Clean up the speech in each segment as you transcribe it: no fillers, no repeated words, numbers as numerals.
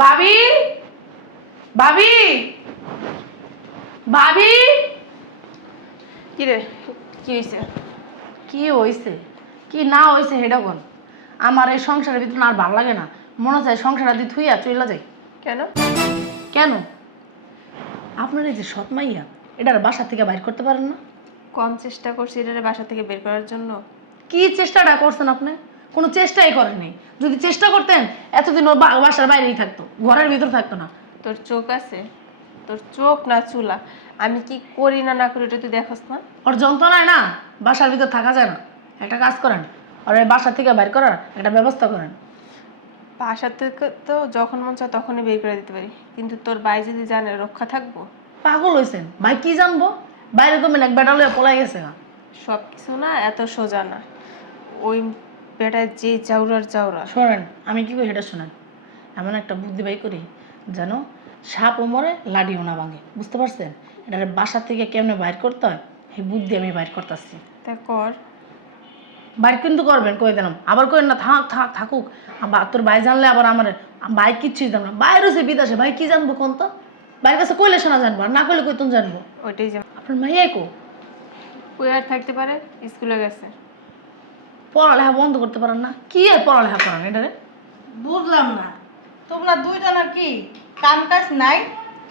ভাবি ভাবি ভাবি কি রে, কি হয়েছে? কি হইছে কি না হইছে সেটা কোন? আমার এই সংসারের ভিতরে আর ভালো লাগে না, মনে চায় সংসার দিয়ে থুইয়া চলে যাই। কেন? কেন? আপনার এই যে সৎ মাইয়া, এটার বাসা থেকে বাইর করতে পারেন না? কম চেষ্টা করছি এটারে বাসা থেকে বের করার জন্য। কি চেষ্টাটা করছেন আপনি? কোনো চেষ্টাই করেননি। যদি চেষ্টা করতেন এতদিন ওর বাসার বাইরেই থাকতো, ঘরের ভিতর থাকতো না। তোর চোখ আছে? তোর চোখ না চুলা? আমি কি করি না না করি এটা তুই দেখোস না? ওর যন্ত্রণায় না বাসার ভিতর থাকা যায় না। একটা কাজ করেন, আর এই বাসা থেকে বাইর করার একটা ব্যবস্থা করেন। বাসা থেকে তো যখন মন চায় তখনই বের করে দিতে পারি, কিন্তু তোর ভাই যদি জানে রক্ষা থাকবো? পাগল হয়েছেন ভাই, কি জানবো? বাইরে তো মেলে এক বেটা লয়ে পলাই গেছে না। সব কিছু না এত সোজা না। ওই বেটায় যে চাউরার চাউরা। শোনেন, আমি কি করি সেটা শোনেন। এমন একটা বুদ্ধি বাই করি যেন সাপও মরে লাডিও না ভাঙে, বুঝতে পারছেন? এটা বাসা থেকে কেমনে বাইর করতে হয় এই বুদ্ধি আমি বাইর করতেছি। তা কর। বাইর কিন্তু করবেন, কই দিলাম। আবার করেন না থাক থাক থাকুক, তোর ভাই জানলে আবার আমার ভাই কিচ্ছুই জানবো না। বাইরে হচ্ছে বিদেশে, ভাই কি জানবো কোন? তো বাইরের কাছে কইলে শোনা জানবো, আর না কইলে কই তুমি জানবো? ওইটাই যে আপনার মাইয়াই কো ওই আর থাকতে পারে, স্কুলে গেছে। পড়ালেখা বন্ধ করতে পারেন না? কি আর পড়ালেখা করেন এটারে? বুঝলাম না, তোমরা দুইজনের কি কাম কাজ নাই?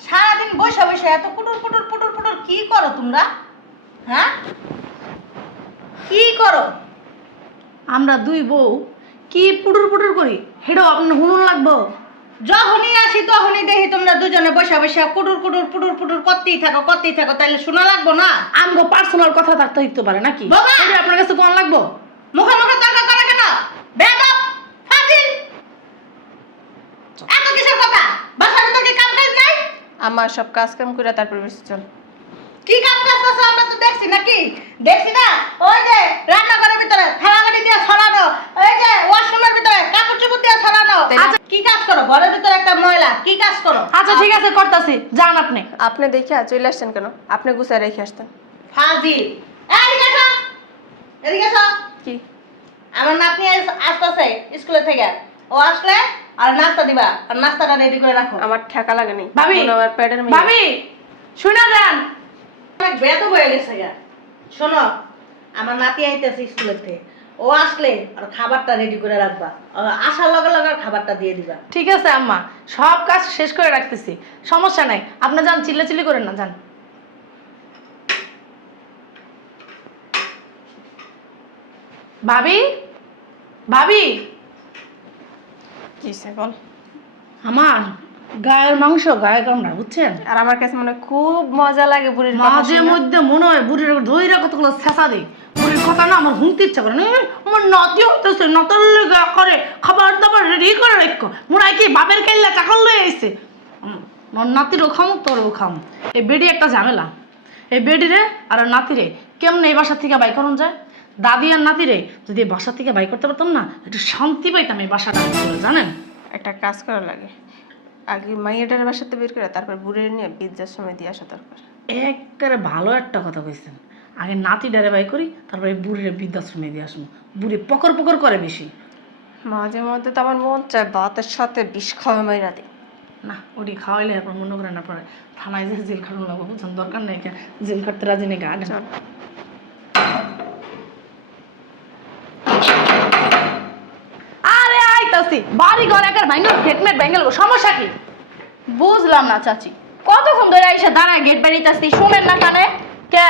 সারাদিন বসে বসে এত পুটুর পুটুর পুটুর পুটুর কি করো তোমরা? হ্যাঁ, কি করো? আমরা দুই বউ কি পুটুর পুটুর করি সেটাও আপনার হুনুন লাগবো? যখনই আসি তখনই দেখি তোমরা দুজনে বসে বসে কুটুর কুটুর পুটুর পুটুর করতেই থাকো, তাইলে শোনা লাগবো না? আমগো পার্সোনাল কথা থাকতে হইতে পারে নাকি? বাবা! এটা আপনার কাছে কোন লাগবো? মুখে মুখে তর্ক করে কেন? বেয়াদব, ফাজিল! এত কিসের কথা? বাসার ভিতর কি কাম কাজ নাই? আমার সব কাজ কাম করে তারপর বেশি চল। কি কাম কাজ করছো আমরা তো দেখছি নাকি? দেখছি না? ওই যে রান্নাঘরের ভিতরে থালাবাটি দিয়ে ছড়ানো, ওই যে ওয়াশরুমের ভিতরে কাপড় চোপড় দিয়ে ছড়ানো। আচ্ছা, কি কাজ করো? ঘরের ভিতরে একটা ময়লা, কি কাজ করো? আচ্ছা ঠিক আছে, করতেছি, যান আপনি। আপনি দেখে চলে আসছেন কেন? আপনি গুছায় রেখে আসতেন। ফাজিল! এদিকে এসো, এদিকে এসো। কি? আমার নাতনি আসতেছে স্কুলে থেকে, ও আসলে আর নাস্তা দিবা, আর নাস্তাটা রেডি করে রাখো। আমার ঠেকা লাগেনি ভাবি, আমার পেটের ভাবি শুনে যান। অনেক বেয়াদব হয়ে গেছে গা। শোনো, আমার নাতি আইতেছে স্কুলের থেকে, ও আসলে আর খাবারটা রেডি করে রাখবা, আসার লগে লগে আর খাবারটা দিয়ে দিবা। ঠিক আছে আম্মা, সব কাজ শেষ করে রাখতেছি, সমস্যা নাই। আপনি যান, চিল্লাচিল্লি করেন না, যান। ভাবি ভাবি কি বল? আমার গায়ের মাংস গায়ে কামড়া, বুঝছেন? আর আমার কাছে মনে হয় খুব মজা লাগে বুড়ির কথা মাঝে শুনে। মধ্যে মনে হয় বুড়ির ধৈরা কতগুলো ছেঁচা দেয়। বুড়ির কথা না আমার শুনতে ইচ্ছা করে না। আমার নাতি হইতেছে, নাতার লেগা করে খাবার দাবার রেডি করে রাখো, মনে হয় কি বাপের খেললে চাকর লয়ে আইছে। নাতিরও খামো, তোরও খামো। এই বেডি একটা ঝামেলা। এই বেডিরে আর নাতিরে কেমন এই বাসা থেকে বাই করুন যায়? দাদি আর নাতিরে যদি এই বাসা থেকে বাই করতে পারতাম না, একটু শান্তি পাইতাম এই বাসাটা ভিতরে, জানেন? একটা কাজ করা লাগে, আগে মাইয়াটার বাসাতে বের করে তারপর বুড়ির নিয়ে বিদ্যার সময় দিয়ে আসা দরকার। একেবারে ভালো একটা কথা কইছেন। আগে নাতি ডারে বাই করি, তারপরে বুড়ির বৃদ্ধাশ্রমে দিয়ে আসবো। বুড়ি পকর পকর করে বেশি। মাঝে মধ্যে তো আমার মন চায় ভাতের সাথে বিষ খাওয়া মাইরা দিই। না, ওটি খাওয়াইলে এখন মনে করেন না পরে থানায় যে জেল খাটানো লাগবে, বুঝছেন? দরকার নেই, জেল কাটতে রাজি নেই। আগে চল। আরে আইতাছি, বাড়ি ঘর একার ভাঙল, গেটমেট ভাঙল, সমস্যা কি? বুঝলাম না চাচি, কতক্ষণ ধরে এসে দাঁড়ায় গেট বাড়িতেছি, শুনেন না কানে? কে?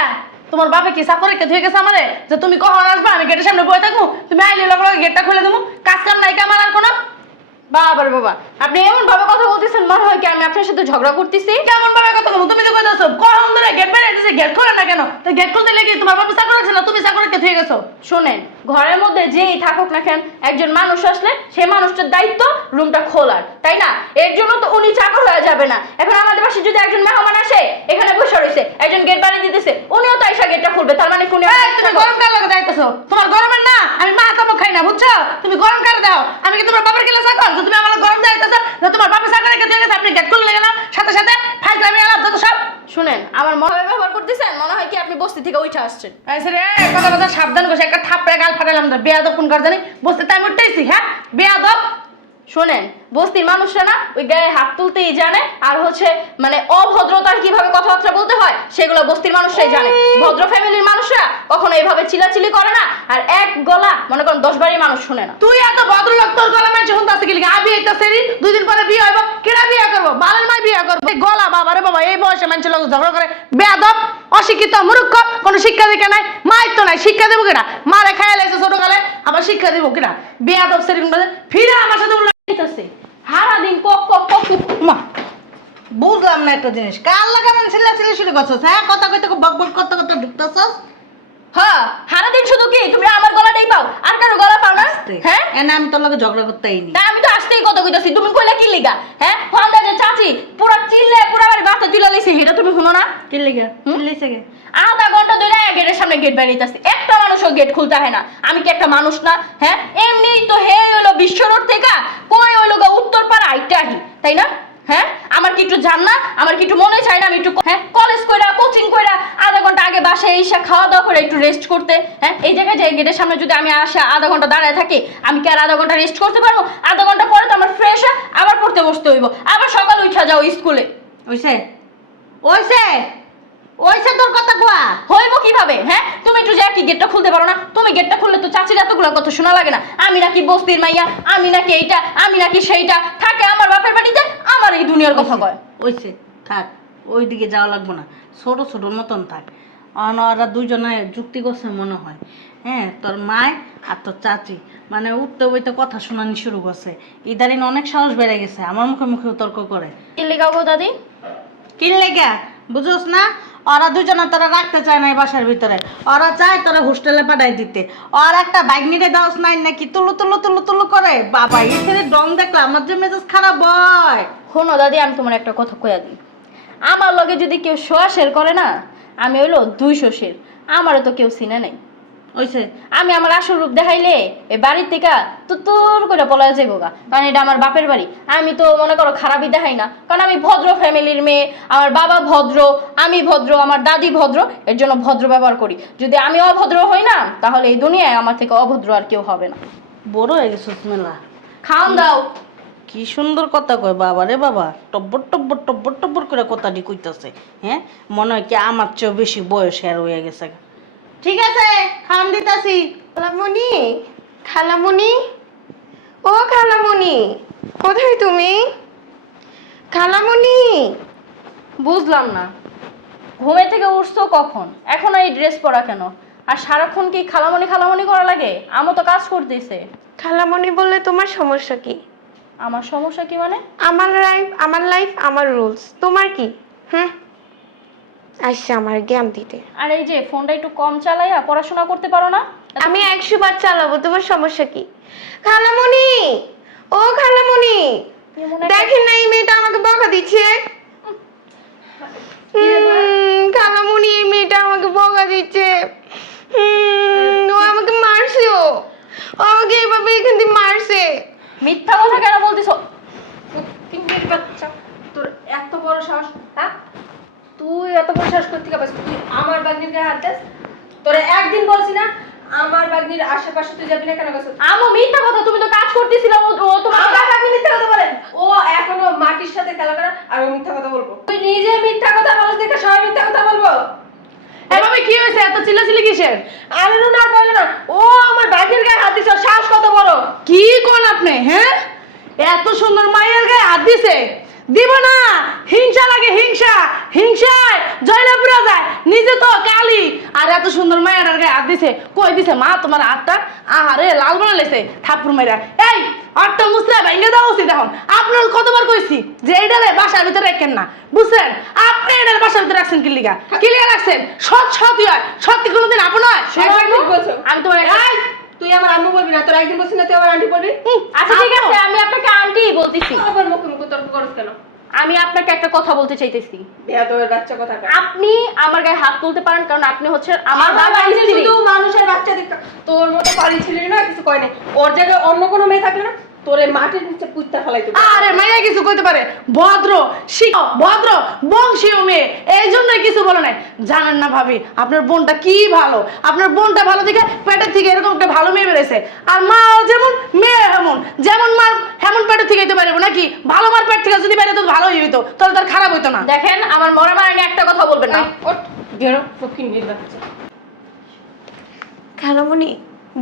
তোমার বাপে কি চাকরি কে ধুয়ে গেছে আমারে যে তুমি কখন আসবা আমি গেটের সামনে বসে থাকবো? তুমি আইলে লগে লগে গেটটা খুলে দেবো। কাজ কাম নাই আমার আর কোনো? বাবার বাবা, আপনি এমন ভাবে কথা বলতেছেন মনে হয় কি আমি আপনার সাথে ঝগড়া করতেছি। কেমন ভাবে কথা বলবো? তুমি তো কইতাছো কখন ধরে গেট বেরিয়েছে, গেট খোলে না কেন? তো গেট খুলতে লেগে তোমার বাপে চাকরি আছে না, তুমি চাকরি কে ধুয়ে গেছো? শোনেন, ঘরের মধ্যে যেই থাকুক না কেন, একজন মানুষ আসলে সেই মানুষটার দায়িত্ব রুমটা খোলার, তাই না? এর জন্য তো উনি চাকর হয়ে যাবে না। এখন আমাদের পাশে যদি একজন মেহমান আসে, এখানে বসে রয়েছে, একজন গেট বাড়ি দিতেছে, উনিও তো এসে গেটটা খুলবে, তার মানে কোন তুমি গরম কাল লাগে যাইতেছো? তোমার গরমের না আমি মা তামো খাই না, বুঝছো? তুমি গরম কাল দাও। আমি কি তোমার বাবার গেলে চাকর যে তুমি আমার গরম যাইতেছো? যে তোমার বাপের চাকরি কে ধুয়ে গেছে আপনি গেট খুলে গেল সাথে সাথে ফাইজলামি আলাপ যত সব। শুনেন, আমার মনে হয় ব্যবহার করতেছেন, মনে হয় কি আপনি বস্তি থেকে উঠে আসছেন। আইছে রে, কথা কথা সাবধান করে একটা থাপড়ে গাল ফাটালাম না। বেয়াদব কোন কার জানি বসতে টাইম উঠতেইছি। হ্যাঁ বেয়াদব। শোনেন, বস্তির মানুষরা না ওই গায়ে হাত তুলতেই জানে, আর হচ্ছে মানে অভদ্রতার কিভাবে কথাবার্তা বলতে হয় সেগুলো বস্তির মানুষরাই জানে। ভদ্র ফ্যামিলির মানুষরা কখনো এইভাবে চিলাচিলি করে না, আর এক গলা মনে করেন 10 বাড়ির মানুষ শুনে না। তুই এত ভদ্রলোক, তোর গলা মানে শুনতে আসতে গেলি আমি এইটাছে 2 দিন পরে বিয়ে হইব, কেডা বিয়ে করবো? বালের মাই বিয়ে করবো। এই গলা বাবা রে বাবা, এই বয়সে মানুষের লোক ঝগড়া করে, বেয়াদব, অশিক্ষিত, মূর্খ, কোনো শিক্ষা দিকে নাই, মায়ের তো নাই, শিক্ষা দেবো কিনা? মারে খাইয়া লাইছে ছোটকালে, আবার শিক্ষা দেবো কিনা? বেয়াদব সেরকম ফিরে আমার সাথে সারাদিন কক কক কক মা বুঝলাম না একটা জিনিস, কার লাগাবেন চিল্লাচিল্লি শুরু করছস? হ্যাঁ, কথা কইতে বক বক করতে করতে ঢুকতেছস। হ্যাঁ, সারাদিন শুধু কি তুমি আমার গলাটাই পাও, আর কারো গলা পাও না? হ্যাঁ, এনে আমি তোর লগে ঝগড়া করতে আইনি। না আমি তো আসতেই কথা কইতাছি, তুমি কইলা কি লিগা? হ্যাঁ, ফোনটা যে চাচি পুরা চিল্লে পুরা বাড়ি বাতা তুইলা লইছে, এটা তুমি শুনো না? কি লিগা? চিল্লাইছে কে? আধা ঘন্টা ধরে গেটের সামনে গেট বানিয়েছি, একটা মানুষও গেট খুলতে হয় না। আমি কি একটা মানুষ না? হ্যাঁ, এমনিই তো হে হইলো বিশ্ব রোড থেকে কই হইলো গা উত্তরপাড়া আইটাহি, তাই না? হ্যাঁ, আমার কি একটু জান না, আমার কি একটু মনে চাই না আমি একটু কলেজ কইরা কোচিং কইরা আধা ঘন্টা আগে বাসায় এসে খাওয়া দাওয়া করে একটু রেস্ট করতে? হ্যাঁ, এই জায়গায় যে গেটের সামনে যদি আমি আসে আধা ঘন্টা দাঁড়ায় থাকি, আমি কি আর আধা ঘন্টা রেস্ট করতে পারবো? আধা ঘন্টা পরে তো আমার ফ্রেশ হয়ে আবার পড়তে বসতে হইব, আবার সকালে উঠা যাও স্কুলে। ওইছে ওইছে ওইছে তোর কথা কোয়া হইব কিভাবে? হ্যাঁ, তুমি একটু যা কি গেটটা খুলতে পারো না? তুমি গেটটা খুললে তো চাচির এতগুলো কথা শোনা লাগে না? আমি নাকি বস্তির মাইয়া, আমি নাকি এইটা, আমি নাকি সেইটা, থাকে আমার বাপের বাড়িতে, আমার এই দুনিয়ার কথা কয়। ওইছে থাক, ওইদিকে যাওয়া লাগবে না, ছোট ছোট মতন থাক। ওরা দুইজনে যুক্তি করছে মনে হয়। হ্যাঁ, তোর মায় আর তোর চাচি মানে উঠতে বইতে কথা শোনানি শুরু করছে। ইদারিন অনেক সাহস বেড়ে গেছে, আমার মুখে মুখে তর্ক করে। কি লিখাবো দাদি? কি লেগা বুঝোস না? ওরা দুজনে তোরা রাখতে চায় না এই বাসার ভিতরে, ওরা চায় তোরা হোস্টেলে পাঠাই দিতে। আর একটা বাইক নিতে দাওস নাই নাকি তুলু তুলু তুলু তুলু করে। বাবা এখানে ডং দেখলে আমার যে মেজাজ খারাপ হয়। শোনো দাদি, আমি তোমার একটা কথা কইয়া দিই, আমার লগে যদি কেউ শোয়া শের করে না, আমি হইলো 200 শের, আমারও তো কেউ চিনে নাই। ওইছে আমি আমার আসল রূপ দেখাইলে এই বাড়ির থেকে তুতুর করে পলায় যাইব গা, কারণ এটা আমার বাপের বাড়ি। আমি তো মনে করো খারাপই দেখাই না, কারণ আমি ভদ্র ফ্যামিলির মেয়ে, আমার বাবা ভদ্র, আমি ভদ্র, আমার দাদি ভদ্র, এর জন্য ভদ্র ব্যবহার করি। যদি আমি অভদ্র হই না, তাহলে এই দুনিয়ায় আমার থেকে অভদ্র আর কেউ হবে না। বড় হয়ে গেছিস মেলা। খাওন দাও। কি সুন্দর কথা কয় বাবা রে বাবা, টব্বর টব্বর টব্বর টব্বর করে কথাটি কইতাছে। হ্যাঁ, মনে হয় কি আমার চেয়েও বেশি বয়স আর হয়ে গেছে। ঠিক আছে, খাম দিতাছি। খালামণি, খালামণি, ও খালামণি, কোথায় তুমি? খালামণি, বুঝলাম না, ঘুমে থেকে উঠছো কখন? এখন এই ড্রেস পরা কেন? আর সারাক্ষণ কি খালামণি খালামণি করা লাগে? আমও তো কাজ করতেছে। খালামণি বললে তোমার সমস্যা কি? আমার সমস্যা কি মানে? আমার লাইফ আমার রুলস, তোমার কি? আচ্ছা, আমার জ্ঞান দিতে। আর এই যে ফোনটা একটু কম চালাইয়া পড়াশোনা করতে পারো না? আমি 100 বার চালাবো, তোমার সমস্যা কি? খালামণি, ও খালামণি, দেখেন না এই মেয়েটা আমাকে বকা দিচ্ছে। খালামণি, এই মেয়েটা আমাকে বকা দিচ্ছে। ও আমাকে মারছে, ও আমাকে এইভাবে এখান থেকে মারছে। মিথ্যা কথা কেন বলতেছো? কিংবির বাচ্চা, তোর এত বড় সাহস! হ্যাঁ, তুই এত বড় সাহস করতে পারছিস? তুই আমার বাগনির গায়ে হাত দিস? তোরে একদিন বলছি না আমার বাগনির আশেপাশে তুই যাবি না কেন? গেছিস আমো মিথ্যা কথা, তুমি তো কাজ করতেছিলা। ও তোমার বাগনি মিথ্যা কথা বলে? ও এখনো মাটির সাথে খেলা করে, আর ও মিথ্যা কথা বলবো? তুই নিজে মিথ্যা কথা বলছিস দেখে সবাই মিথ্যা কথা বলবো? এভাবে কি হয়েছে? এত চিল্লাচিল্লি কিসের? আরে না বলে না, ও আমার বাগনির গায়ে হাত দিছে, সাহস কত বড়! কি কোন আপনি? হ্যাঁ, এত সুন্দর মায়ের গায়ে হাত দিছে? দিব না, হিংসা লাগে, হিংসা, হিংসায় জয়লা পুরা যায়। নিজে তো কালি, আর এত সুন্দর মায়ের গায়ে হাত দিছে। কই দিছে মা তোমার হাতটা? আহারে লাল বনে লেছে থাপুর মাইরা। এই আটটা মুসরা ভাইঙ্গে দাও উচিত। এখন আপনার কতবার কইছি যে এইটারে বাসার ভিতরে রাখেন না, বুঝছেন? আপনি এটার বাসার ভিতরে রাখছেন কি লিগা? ক্লিয়ার রাখছেন? সৎ সৎই হয়, সত্যি কোনোদিন আপন হয়? আমি তোমার তুই আমার আম্মু বলবি না, তোর একদিন বলছিস না তুই আমার আন্টি বলবি? আচ্ছা ঠিক আছে, আমি আপনাকে আন্টি বলতেছি। আবার মুখে মুখে তর্ক করছ কেন? আমি আপনাকে একটা কথা বলতে চাইতেছি। বেয়াদবের বাচ্চা কথা কয়। আপনি আমার গায়ে হাত তুলতে পারেন, কারণ আপনি হচ্ছেন আমার বাবার স্ত্রী। শুধু মানুষের বাচ্চা দেখ, তোর মতো পারি ছিলি না, কিছু কয় নাই। ওর জায়গায় অন্য কোনো মেয়ে থাকলে না তোরে মাটির নিচে পুঁততে ফেলাইতে। আরে মাইয়া কিছু কইতে পারে, ভদ্র ভদ্র বংশীয় মেয়ে, এই জন্যই কিছু বলে নাই। জানেন না ভাবি আপনার বোনটা কি ভালো, আপনার বোনটা ভালো দেখে পেটের থেকে এরকম একটা ভালো মেয়ে বেড়েছে। আর মাও যেমন মেয়ে হেমন, যেমন মা হেমন পেটের থেকে হইতে পারবো নাকি? ভালো মার পেট থেকে যদি বেরোতো ভালোই হইতো, তাহলে তার খারাপ হইতো না। দেখেন আমার মরা মারা নিয়ে একটা কথা বলবেন না। ওঠ বেরো ফকির নিয়ে যাচ্ছে। খালামণি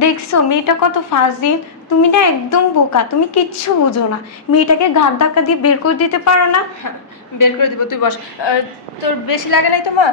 দেখছো মেয়েটা কত ফাজিল, তুমি না একদম বোকা, তুমি কিচ্ছু বুঝো না। মেয়েটাকে ঘাট ধাক্কা দিয়ে বের করে দিতে পারো না? বের করে দিব, তুই বস। তোর বেশি লাগে নাই তোমার?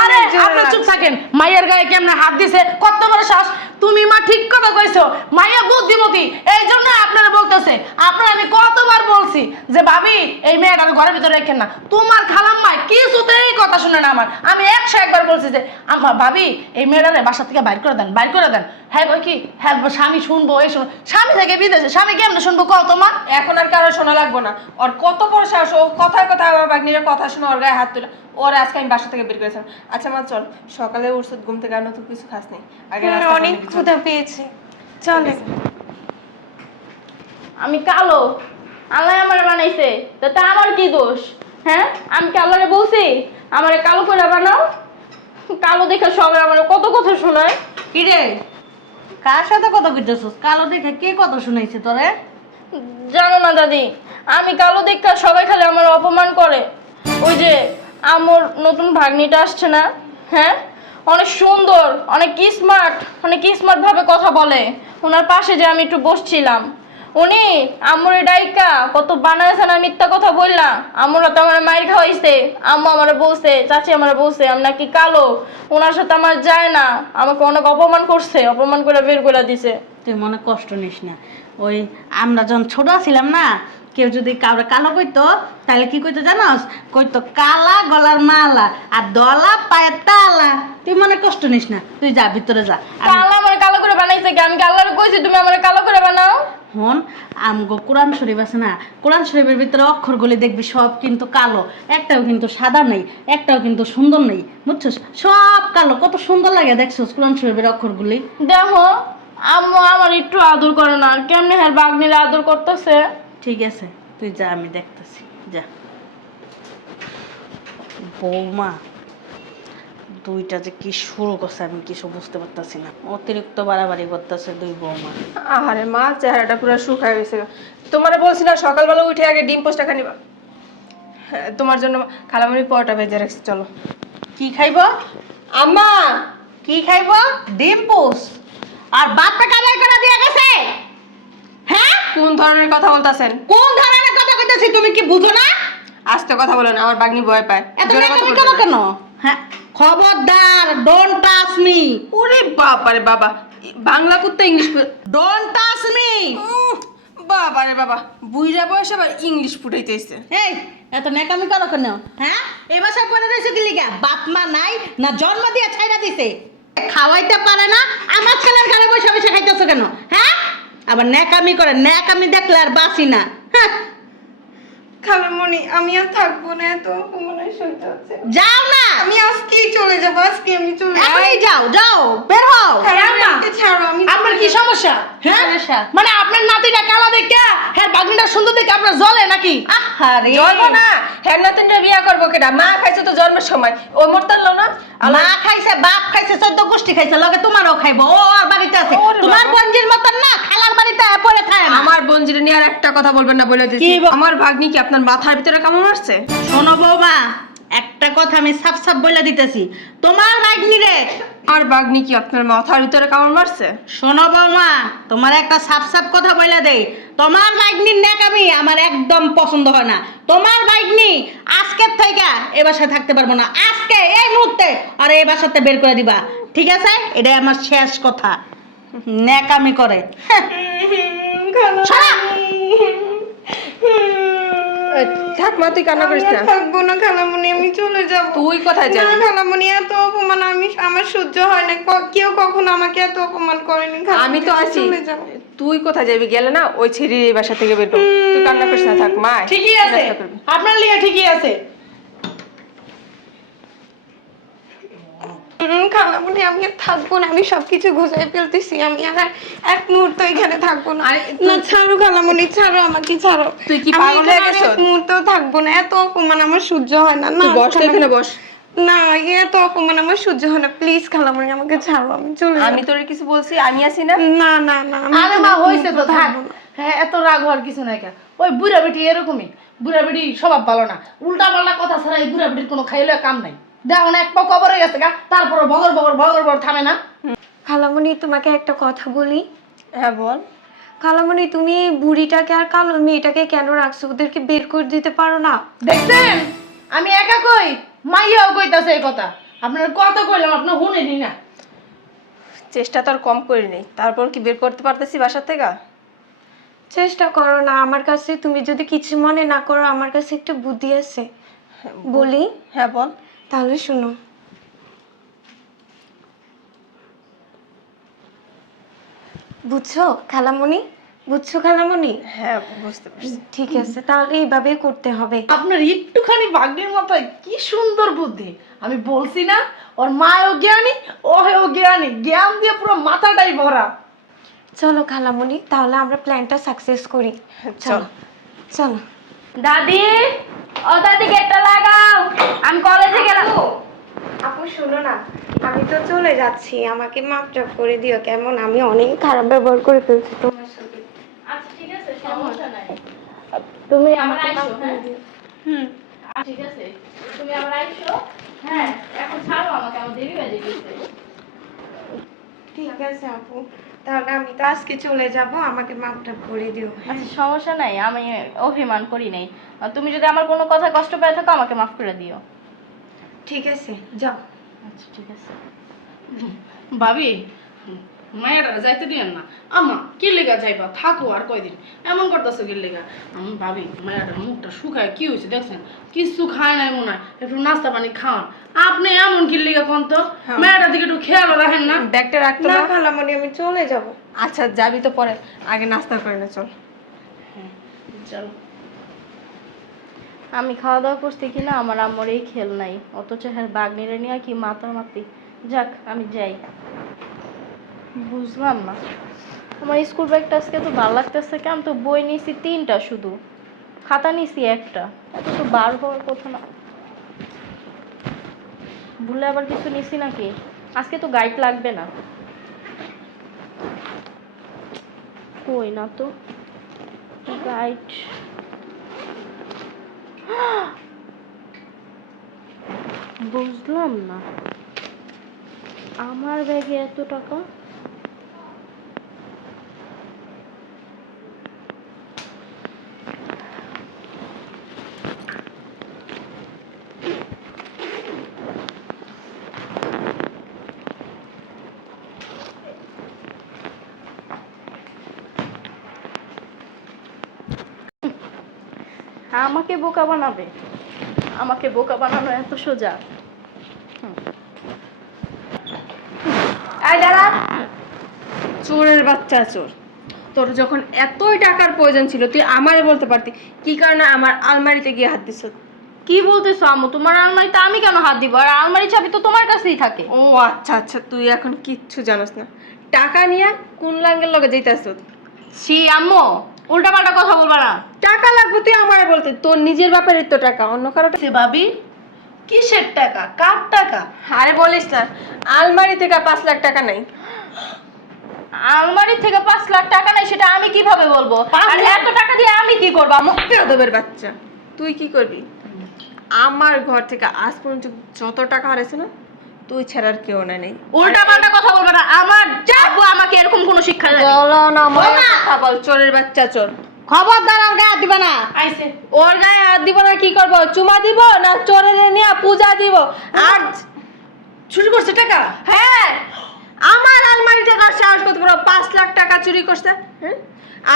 আরে আপনি চুপ থাকেন, মাইয়ার গায়ে কেমনে হাত দিছে, কত বড় শ্বাস। তুমি মা ঠিক কথা কইছো, মাইয়া বুদ্ধিমতী, এই জন্য আপনারা বলতেছে। আপনার আমি কতবার বলছি যে ভাবি এই মেয়েটার ঘরের ভিতরে রাখেন না। তোমার খালাম্মা কিছুতেই কথা শুনে না আমার। আমি 101বার বলছি যে আমার ভাবি এই মেয়েটারে বাসা থেকে বাইর করে দেন, বাইর করে দেন। হ্যাঁ কি হ্যাঁ স্বামী শুনবো, এই শুনবো, স্বামী থেকে বিদেশে, স্বামী কেমনে শুনবো কও তোমার? এখন আর কারো শোনা লাগবো না। ওর কত বড় সাহস, ও কথায় কথায় আমার বাগনির কথা শুনে ওর গায়ে হাত তুলে। ওর আজকে আমি বাসা থেকে বের করেছিলাম। আচ্ছা মা চল, সকালে উঠছ ঘুম থেকে আর নতুন কিছু খাস নেই, আগে নাস্তা করে অনেক নিবি, চল। ক্ষুধা পেয়েছে, চলে। আমি কালো, আল্লাহ আমার বানাইছে, তা আমার কি দোষ? হ্যাঁ আমি কি আল্লাহরে বলছি আমারে কালো করে বানাও? কালো দেখে সবাই আমার কত কথা শোনায়। কি রে, কার সাথে কথা কইতেছস? কালো দেখে কে কথা শুনাইছে তোরে? জানো না দাদি, আমি কালো দেখা সবাই খালি আমার অপমান করে। ওই যে আমার নতুন ভাগ্নিটা আসছে না, হ্যাঁ অনেক সুন্দর, অনেক স্মার্ট ভাবে কথা বলে। ওনার পাশে যে আমি একটু বসছিলাম, উনি আমার ডাইকা কত বানাইছে না মিথ্যা কথা বললা। আমরা তো আমার মায়ের খাওয়াইছে, আম্মু আমার বলছে, চাচি আমার বলছে আমি নাকি কালো, ওনার সাথে আমার যায় না, আমাকে অনেক অপমান করছে, অপমান করে বের করে দিছে। তুই মনে কষ্ট নিস না। ওই আমরা যখন ছোট ছিলাম না, কেউ যদি কাউরে কালো কইতো তাহলে কি কইতো জানোস? কইতো কালা গলার মালা আর দলা পায়ের তালা। তুই মনে কষ্ট নিস না, তুই যা ভিতরে যা। আল্লাহ আমার কালো করে বানাইছে কি? আমি কি আল্লাহরে কইছি তুমি আমার কালো করে বানাও? হন আমগো কোরআন শরীফ আছে না, কোরআন শরীফের ভিতরে অক্ষরগুলি দেখবি সব কিন্তু কালো, একটাও কিন্তু সাদা নেই, একটাও কিন্তু সুন্দর নেই, বুঝছস? সব কালো, কত সুন্দর লাগে দেখছস কোরআন শরীফের অক্ষরগুলি। দেখো আম্মু আমার একটু আদর করে না, কেমনে হ্যাঁ বাগনিরা আদর করতেছে। ঠিক আছে তুই যা, আমি দেখতেছি, যা। বৌমা দুইটা যে কি শুরু করছে আমি কিছু বুঝতে পারতাছি না, অতিরিক্ত বাড়াবাড়ি করতেছে দুই বৌমা। আরে মা চেহারাটা পুরো শুকায় গেছে। তোমারে বলছি না সকালবেলা উঠে আগে ডিম পোস্টটা খানিবা। হ্যাঁ, তোমার জন্য খালামণি পরোটা ভেজে রাখছি, চলো। কি খাইব আম্মা? কি খাইব? ডিম পোস। আর বাপটা কামাই করে দিয়ে গেছে? হ্যাঁ, কোন ধরনের কথা বলতাছেন? কোন ধরনের কথা কইতেছি তুমি কি বুঝো না? আস্তে কথা বলেন, আমার বাগনি ভয় পায়। এত জোরে কথা মেকামি বলবেন করো না। কেন? হ্যাঁ, খবরদার, ডোন্ট টাচ মি। ওরে বাবারে বাবা, বাংলা কুত্তা ইংলিশ ডোন্ট টাচ মি। বাবারে বাবা, বুইড়া বয়সে আবার ইংলিশ ফুটাইতেছে। এই এত নেকামি করো কেন? হ্যাঁ, এই বাসায় পড়ে রয়েছে কি লিগা? বাপ মা নাই না জন্ম দিয়ে ছাইড়া দিছে? খাওয়াইতে পারে না, আমার ছেলের ঘরে বসে বসে খাইতেছো কেন? হ্যাঁ, আবার নেকামি করে, নেকামি দেখলে আর বাসি না। হ্যাঁ, খালামণি আমি আর থাকবো না, এত অপমান সইতে হচ্ছে। যাও না, আমি আজকেই চলে যাবো, আজকে আমি চলে যাবো। এখনই যাও, যাও, বের হও। খালামণি, আমাকে ছাড়ো, আমি আপনার চলে কি যাবো। সমস্যা? হ্যাঁ সমস্যা? মানে আপনার নাতিটা কালা দেখে হ্যাঁ বাগনিটা সুন্দর দেখে আপনার জ্বলে নাকি? আরে জন্ম না, হেমনাথেন্দ্র বিয়া করবো কেডা? মা খাইছে তো জন্মের সময়, ও মরতাল না। মা খাইছে, বাপ খাইছে, 14 গোষ্ঠী খাইছে, লগে তোমারও খাইবো। ও আর বাড়িতে আছে, ওরে তোমার বাবা। বঞ্জির মতন না, খালার বাড়িতে পড়ে থাকে না। আমার বঞ্জিরে নিয়ে আর একটা কথা বলবেন না বলে দিচ্ছি। কি আমার ভাগ্নি কি আপনার মাথার ভিতরে কামড় মারছে? শোনো বৌমা, একটা কথা আমি সাফ সাফ বলে দিতেছি, তোমার ভাগ্নি রে। আর ভাগ্নি কি আপনার মাথার ভিতরে কামড় মারছে? শোনো বৌমা, তোমার একটা সাফ সাফ কথা বলে দেই, তোমার ভাগ্নির নেকামি আমার একদম পছন্দ হয় না। তোমার ভাগ্নি আজকের থেকে এ বাসায় থাকতে পারবো না, আজকে এই মুহূর্তে আর এই বাসাতে বের করে দিবা, ঠিক আছে? এটাই আমার শেষ কথা। নেকামি করে। ছাড়া। থাক মা, তুই কান্না করিস আমি না। আর থাকবো না খালামণি, আমি চলে যাবো। তুই কোথায় যাবি? না খালামণি, এত অপমান আমার সহ্য হয় না। কেউ কখনো আমাকে এত অপমান করেনি। খালামণি, আমি তো আছি। চলে যাবো। তুই কোথায় যাবি? গেলে না ওই ছেড়ে এই বাসা থেকে বের কর। তুই কান্না করিস না, থাক মা। ঠিকই আছে, নাস্তা করবি। আপনার লিগে ঠিকই আছে। খালামণি আমি আর থাকবো না, আমি সবকিছু গুছাই ফেলতেছি, আমি আর এক মুহূর্ত এখানে থাকবো না। না ছাড়ো খালামণি, ছাড়ো আমাকে, ছাড়ো। তুই কি আমি পাগল হয়ে এখানে আর গেছো? এক মুহূর্তও থাকবো না, এত অপমান আমার সহ্য হয় না। না তুই বস তো, এখানে বস। না এত অপমান আমার সহ্য হয় না, প্লিজ খালামণি আমাকে ছাড়ো, আমি চলে যাবো। আমি তোরে কিছু বলছি? আমি আছি না। না না না আমি আরে এখানে মা এক হয়েছে তো, মুহূর্ত থাক। থাকবো না। হ্যাঁ, এত রাগ হওয়ার কিছু নাই কেন, ওই বুড়া বেটি এরকমই, বুড়া বেটি স্বভাব ভালো না, উল্টা পাল্টা কথা ছাড়া এই বুড়া বেটির কোনো খাইলে কাম নাই। দেখো না, এক পা কবরে গেছে গা, তারপরে বগর বগর বগর বগর থামে না। খালামণি তোমাকে একটা কথা বলি। হ্যাঁ বল। খালামণি তুমি এই বুড়িটাকে আর কালো মেয়েটাকে কেন রাখছো? ওদেরকে বের করে দিতে পারো না? দেখছেন, আমি একা কই, মাইয়াও কইতাছে এই কথা। আপনার কত কইলাম, আপনি শুনেনি না। চেষ্টা তো আর কম করি নেই, তারপর কি বের করতে পারতেছি বাসা থেকে? চেষ্টা করো না, আমার কাছে তুমি যদি কিছু মনে না করো, আমার কাছে একটা বুদ্ধি আছে, বলি? হ্যাঁ বল। তাহলে শোনো। বুঝছো খালামণি? বুঝছো খালামণি? হ্যাঁ বুঝতে পারছি। ঠিক আছে, তাহলে এইভাবে করতে হবে। আপনার একটুখানি ভাগ্যের মাথায় কি সুন্দর বুদ্ধি। আমি বলছি না, ওর মায়ও জ্ঞানী, ওহেও জ্ঞানী, জ্ঞান দিয়ে পুরো মাথাটাই ভরা। চলো খালামণি, তাহলে আমরা প্ল্যানটা সাকসেস করি। চল। চলো। দাদি, ও দাদি গেটটা লাগাও, আমি কলেজে গেলাম। আপু শোনো না, আমি তো চলে যাচ্ছি, আমাকে মাফ টাফ করে দিও কেমন? আমি অনেক খারাপ ব্যবহার করে ফেলছি তোমার সাথে। আচ্ছা ঠিক আছে, সমস্যা নাই। তুমি আমার আইসো, হ্যাঁ? ঠিক আছে, তুমি আমার আইসো। হ্যাঁ, এখন ছাড়ো আমাকে, আমার দেরি হয়ে গেছে। ঠিক আছে আপু, তাহলে আমি তো আজকে চলে যাব, আমাকে মাফ টাফ করে দিও। আচ্ছা সমস্যা নাই, আমি অভিমান করি নাই। আর তুমি যদি আমার কোনো কথা কষ্ট পেয়ে থাকো, আমাকে মাফ করে দিও। ঠিক আছে, যাও। আচ্ছা ঠিক আছে। ভাবি, মায়েরা যাইতে দিয়েন না। আমা কি লেগা যাইবা, থাকো আর কয়দিন, এমন করতেছো কি লেগা? আমি ভাবি মায়েরার মুখটা শুকায়, কি হয়েছে দেখছেন, কিছু খায় নাই মনে হয়, একটু নাস্তা পানি খাওয়ান। আপনি এমন কি লেগা কোন তো, মেয়েটার দিকে একটু খেয়াল রাখেন না। ব্যাগটা রাখতে না না। খালামণি, আমি চলে যাব। আচ্ছা যাবি তো পরে, আগে নাস্তা করে না, চল। চলো। আমি খাওয়া দাওয়া করছি কিনা আমার আম্মর এই খেল নাই, অথচ হ্যাঁ বাগনিরে নিয়ে কি মাতামাতি। যাক আমি যাই। বুঝলাম না, আমার স্কুল ব্যাগটা আজকে তো ভালো লাগতেছে কি, আমি তো বই নিয়েছি 3টা, শুধু খাতা নিয়েছি 1টা, এত তো বার হওয়ার কথা না। ভুলে আবার কিছু নিছি নাকি? আজকে তো গাইড লাগবে না। কই না তো গাইড। বুঝলাম না, আমার ব্যাগে এত টাকা। আমাকে বোকা বানাবে, আমাকে বোকা বানানো এত সোজা? আয় দাঁড়া, চোরের বাচ্চা চোর। তোর যখন এতই টাকার প্রয়োজন ছিল, তুই আমারে বলতে পারতি, কি কারণে আমার আলমারিতে গিয়ে হাত দিছ? কি বলতেছো আম্মু? তোমার আলমারিতে আমি কেন হাত দিব? আর আলমারি চাবি তো তোমার কাছেই থাকে। ও আচ্ছা আচ্ছা, তুই এখন কিচ্ছু জানোস না। টাকা নিয়ে কোন লাঙ্গের লগে যাইতাছ? ছি আম্মু, উল্টাপাল্টা কথা বলবা না। টাকা লাগবে তুই আমারে বলতে, তোর নিজের ব্যাপারে তো টাকা, অন্য কারো টাকা? ভাবি কিসের টাকা, কার টাকা? আরে বলিস না, আলমারি থেকে 5 লাখ টাকা নাই। আলমারি থেকে 5 লাখ টাকা নাই সেটা আমি কিভাবে বলবো? আর এত টাকা দিয়ে আমি কি করবো আম্মু? বেয়াদবের বাচ্চা, তুই কি করবি? আমার ঘর থেকে আজ পর্যন্ত যত টাকা হারাইছে না, তুই ছাড়ার কেউ নেই। উল্টাপাল্টা কথা বলবা না, আমার আব্বু আমাকে এরকম কোনো শিক্ষা দেয়নি। বলো না কথা বল, চোরের বাচ্চা চোর। খবরদার আর গায়ে দিবে না। আইছে ওর গায়ে হাত দিব না, কি করব? চুমা দিব না চোরের নিয়ে পূজা দিব? আর চুরি করছে টাকা? হ্যাঁ, আমার আলমারি থেকে সাহস করতে পারো 5 লাখ টাকা চুরি করছে। হ্যাঁ,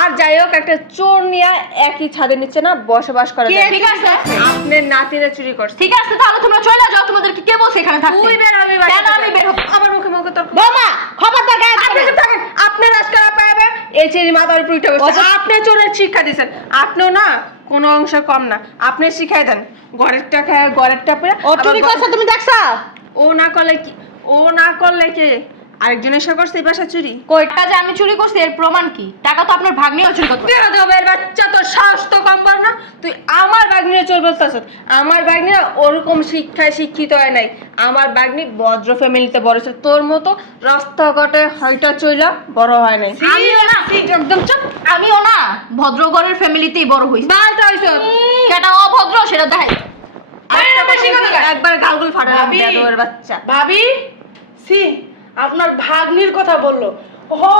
আর যাই হোক, একটা চোর নিয়ে একই ছাদের নিচে না বসবাস করা যায়। ঠিক আছে আপনার নাতিরা চুরি করছে। ঠিক আছে, তাহলে তোমরা চলে যাও, তোমাদেরকে কে বলছে এখানে থাকতে? তুই বের হবি কেন আমি বের হব? আবার মুখে মুখে তোর বৌমা খবরদার গায়ে দিবে আপনি না। চুপ থাকেন। আপনার আজকাল পাবে এই চেরি মাথার উপর উঠে বসে। আপনি চোরের শিক্ষা দিয়েছেন, আপনিও না কোনো অংশ কম না। আপনি শিখাই দেন, ঘরেরটা খায় ঘরেরটা পরে। ও চুরি করছে তুমি দেখছো? ও না করলে কি ও না করলে কে আরেকজন এসে করছে এই বাসা চুরি? কই টাকা যে আমি চুরি করছি এর প্রমাণ কি? টাকা তো আপনার ভাগ্নিও চুরি করতে পারে। বেয়াদবের বাচ্চা, তোর সাহস তো কম বড় না? তুই আমার বাগনিরে চোর বলতেছ? আমার বাগনি ওরকম শিক্ষায় শিক্ষিত হয় নাই। আমার বাগনি ভদ্র ফ্যামিলিতে বড় ছিল, তোর মতো রাস্তাঘাটে হয়টা চইলা বড় হয় নাই। আমিও না, একদম চুপ। আমিও না ভদ্রগড়ের ফ্যামিলিতেই বড় হইছি। বালটা হইছ কেটা অভদ্র সেটা দেখাই। একবার গালগুল ফাটা ভাবি। বেয়াদবের বাচ্চা। ভাবি সি আপনার ভাগ্নির কথা বললো, ও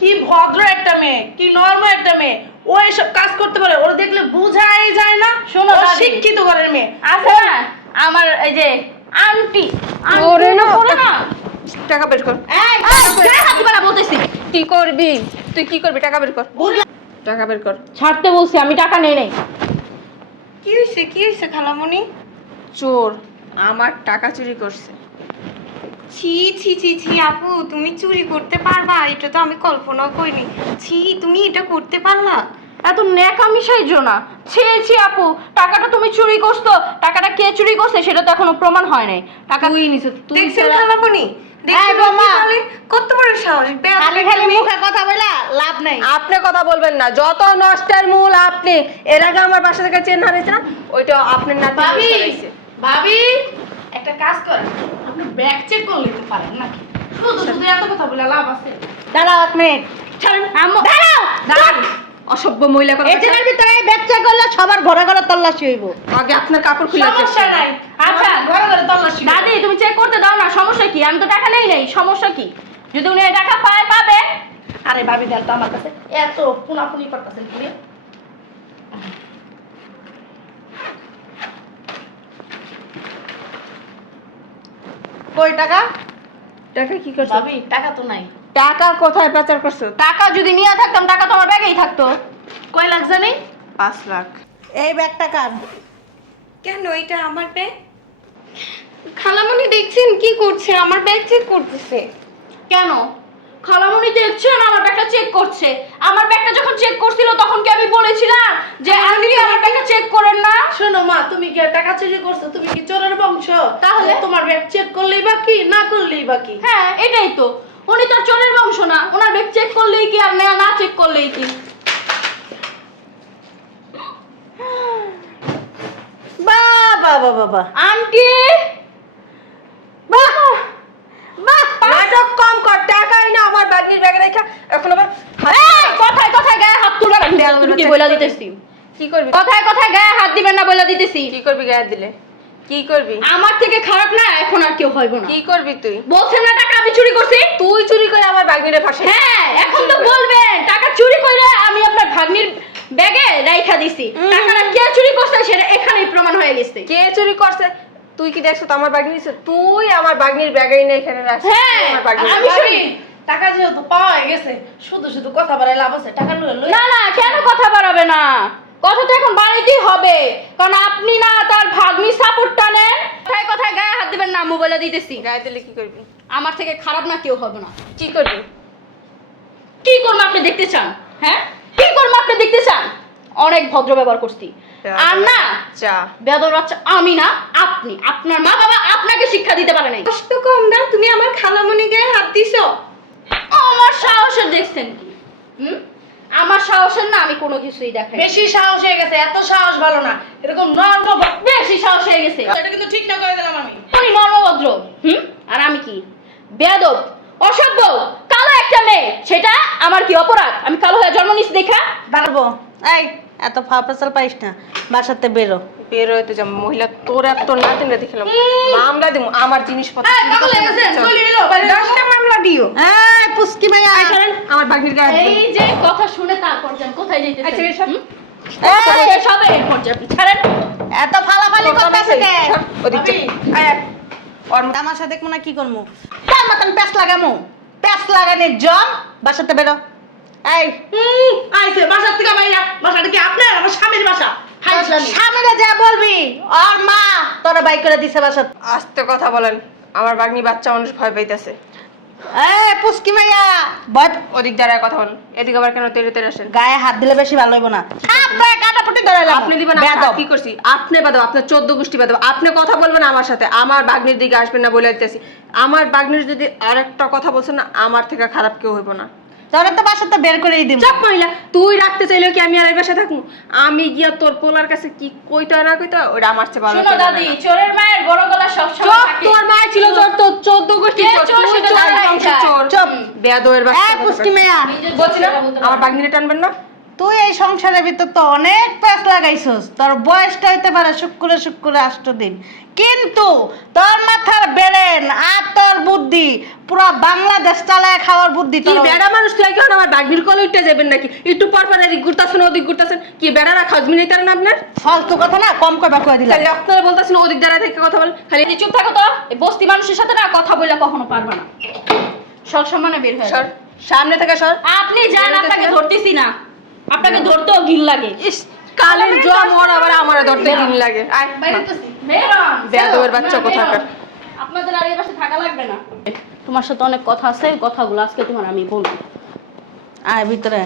কি ভদ্র একটা মেয়ে, কি নরমাল একটা মেয়ে, ও এসব কাজ করতে পারে? ওর দেখলে বুঝাই যায় না। শোনো ও দাদি। শিক্ষিত ঘরের মেয়ে। আছে না আমার এই যে আন্টি, ওরে না। করে না টাকা বের কর। এই গায়ে হাত দিবা না বলতেছি। কি করবি তুই? কি করবি? টাকা বের কর, টাকা বের কর। ছাড়তে বলছি, আমি টাকা নেই নাই। কি হয়েছে খালামণি? চোর আমার টাকা চুরি করছে। ছি ছি ছি ছি আপু, তুমি চুরি করতে পারবা? এটা তো আমি কল্পনাও করিনি। ছি, তুমি এটা করতে পারলা? এত ন্যাকামি সাইজ না। ছি আপু, টাকাটা তুমি চুরি করছো, টাকাটা কে চুরি করছে সেটা তো এখনো প্রমাণ হয় নাই। টাকা তুই নিছ, তুই দেখছেন ছাড়া- খালামণি? এই দেখছেন বৌমা। কি বলে? কত বড় সাহস! খালি খালি মুখে কথা বলা লাভ নাই। আপনি কথা বলবেন না, যত নষ্টের মূল আপনি। এর আগে আমার বাসা থেকে চেন হারিয়েছে না, ওইটা আপনার নাতি ভাবি হারাইছে। ভাবি একটা কাজ করেন, আপনি ব্যাগ চেক করে নিতে পারেন নাকি? শুধু শুধু এত কথা বলে লাভ আছে? দাঁড়াও এক মিনিট। আম্মু দাঁড়াও। দাঁড়ান, অসভ্য মহিলা কথা। এই জায়গার ভিতরে ব্যবসা করলে সবার ঘরে ঘরে তল্লাশি হইব। আগে আপনার কাপড় খুলে সমস্যা নাই। আচ্ছা। ঘরে ঘরে তল্লাশি করবো। দাদি তুমি চেক করতে দাও না, সমস্যা কি? আমি তো টাকা নেই নাই, সমস্যা কি? যদি উনি এই টাকা পায় পাবে। আরে ভাবি দেন তো আমার কাছে এত পুনাপুনি করতেছেন কি? কই টাকা? টাকা কি করছো? ভাবি টাকা তো নাই। টাকা কোথায় পাচার করছো? টাকা যদি নিয়ে থাকতাম, টাকা তো আমার ব্যাগেই থাকতো। কয় লাখ জানি? 5 লাখ। এই ব্যাগটা কার? কেন এটা আমার ব্যাগ? খালামণি দেখছেন কি করছে? আমার ব্যাগ চেক করতেছে। কেন? খালামণি দেখছেন আমার ব্যাগটা চেক করছে। আমার ব্যাগটা যখন চেক করছিল তখন কি আমি বলেছিলাম যে আপনি আমার ব্যাগটা চেক করেন না? শোনো মা, তুমি কি টাকা চুরি করছো? তুমি কি চোরের বংশ? তাহলে? যে তোমার ব্যাগ চেক করলেই বা কি, না করলেই বা কি? হ্যাঁ এটাই তো। উনি তো চোরের বংশ না, ওনার ব্যাগ চেক করলেই কি আর না চেক করলেই কি? বাবা বাবা বাবা আন্টি বাহ বাহ নাটক কম কর, টাকাই না আমার বাগনির ব্যাগে রেখা এখন আবার এই, কথায় কথায় গায়ে হাত তুলবে না, তুমি কি বলে দিতেছি। কি করবি? কথায় কথায় গায়ে হাত দিবেন না বলে দিতেছি। কি করবি গায়ে দিলে? কি করবি? আমার থেকে খারাপ না এখন আর কেউ হইব না। কি করবি তুই? বলছেন না টাকা আমি চুরি করছি? তুই চুরি করে আমার বাগনিরে ফাঁসে। হ্যাঁ এখন তো বলবেন টাকা চুরি করে আমি আপনার ভাগ্নির ব্যাগে রাইখা দিছি। টাকাটা কে চুরি করছে সেটা এখানেই প্রমাণ হয়ে গেছে। কে চুরি করছে? তুই কি দেখছো তো আমার বাগনি? তুই আমার বাগনির ব্যাগেই না এখানে রাখছিস। হ্যাঁ, আমার বাগনির আমি ব্যাগ। শুনি। টাকা যেহেতু পাওয়া গেছে, শুধু শুধু কথা বাড়ায় লাভ আছে? টাকা লয়ে লই। না না, কেন কথা বাড়াবে না? কথা তো এখন বাড়াইতেই হবে, কারণ আপনি না তার ভাগ্নি সাপোর্টটা নেন। কথায় কথায় গায়ে হাত দিবেন না, আমি বলে দিতেছি। গায়ে দিলে কি করবি? আমার থেকে খারাপ না কেউ হবে না। কি করবি? কি করবো আপনি দেখতে চান? হ্যাঁ কি করবো আপনি দেখতে চান? অনেক ভদ্র ব্যবহার করছি। আর না চা বেদর বাচ্চা আমি না, আপনি, আপনার মা বাবা আপনাকে শিক্ষা দিতে পারে নাই। কষ্ট কম না, তুমি আমার খালামণি গায়ে হাত দিছো। আমার সাহসের দেখছেন কি? আমার সাহসের না আমি কোনো কিছুই দেখাই না। বেশি সাহস হয়ে গেছে, এত সাহস ভালো না। এরকম নর্ম বেশি সাহস হয়ে গেছে। এটা কিন্তু ঠিক না করে দিলাম আমি। উনি মর্মভদ্র, আর আমি কি বেয়াদব, অসভ্য, কালো একটা মেয়ে। সেটা আমার কি অপরাধ? আমি কালো হয়ে জন্ম নিচ্ছি দেখা? দাঁড়াবো। এই এত ফাফাসাল পাইস না, বাসাতে বেরো। বের হইতে যা মহিলা, তোর এত নাতিন রে দেখলাম মামলা দিমু আমার জিনিসপত্র এই চুরি পাগল করছে হয়ে না, গেছেন, চল। কই লইলো? 10টা মামলা দিও। এই পুস্কি মাইয়া। আমার বাগনির গায়ে এই যে কথা শুনে তারপর যান, কোথায় যাইতেছেন? আচ্ছা, এসব। এই সবে এরপর যাবেন, ছাড়েন। এত ফালাফালি করতেছে কে? ওদিক যা। ওর তামাশা দেখবো না কি করবো? তার মতন প্যাস লাগামু। প্যাস লাগানোর জম, বাসাতে বেরো। এই আইছে বাসার থেকে বাইরা। বাসাটা কি আপনার? আমার স্বামীর বাসা। হাইছানি। সামনে যা বলবি, ওর মা তোরা বাই করে দিছে বাসাত। আস্তে কথা বলেন, আমার বাগনি বাচ্চা মানুষ ভয় পাইতেছে। এই পুস্কি মাইয়া, বদ ওদিক দাঁড়ায় কথা বলেন, এদিকে আবার কেন তেড়ে তেড়ে আসেন? গায়ে হাত দিলে বেশি ভালো হইব না। আপনার কাটাপটি ধরাইলাম। আপনি দিবেন, আমি কি করছি? আপনি বাদব, আপনার 14 গোষ্ঠী বাদব। আপনি কথা বলবেন আমার সাথে, আমার বাগনির দিকে আসবেন না বলে দিতেছি। আমার বাগনির যদি আরেকটা কথা বলছ না, আমার থেকে খারাপ কেউ হইব না। তোরে তো বাসা তো বের করেই দিব। চাপ মহিলা, তুই রাখতে চাইলেও কি আমি আর এই বাসায় থাকবো? আমি গিয়া তোর পোলার কাছে কি কইতে হয় না কইতে হয়, ওটা আমার চেয়ে ভালো শোনো কেউ জানে দাদি, না। চোরের মায়ের বড় গলা সব চোর, সময় থাকে। তোর মায়ের ছিল চোর, তোর 14 গোষ্ঠী কে চোর, চোর তুই সেটা চোর, জানাই বংশের যায়। চোর। চুপ। বেয়াদবের বাচ্চা। এই পুষ্টি মেয়া, বলছি না আমার বাগনিরে টানবেন না। তুই এই সংসারের ভিতর তো অনেক প্যাঁচ লাগাইছস। তোর বয়সটা হইতে পারে শুক্রে শুক্রে 8 দিন, কিন্তু তোর মাথার বেরেন আর তোর বুদ্ধি পুরো বাংলাদেশ চালায় খাওয়ার বুদ্ধি কি তোর। বেড়া মানুষ তুই এখন আমার বাগনির কলে উঠে যাবেন নাকি? একটু পর পর এদিক ঘুরতাছেন ওদিক ঘুরতাছেন, কি বেড়া রাখা জমিনে তার না আপনার? ফালতু কথা না কম কইবা কই দিলাম। খালি আপনারা বলতাছেন ওদিক দাঁড়ায় থেকে কথা বলেন, খালি এই চুপ থাকো তো, এই বস্তি মানুষের সাথে না কথা বললে কখনো পারবে না। সব সম্মানে বের হয়ে সর, যাও। সামনে থেকে সর। আপনি যান, বেরোতে আপনাকে থেকে। ধরতেছি না, আপনাকে ধরতেও ঘিন লাগে। ইস, কালের জম ওর আবার আমার ধরতে দিন লাগে। আয় বাইরেতেছি, বের হন। বেয়াদবের বাচ্চা না, বের কোথাকার। হন। আপনাদের আর এই বাসায় থাকা লাগবে না। তোমার সাথে অনেক কথা আছে, কথাগুলো আজকে তোমার আমি বলবো। আয় ভিতরে।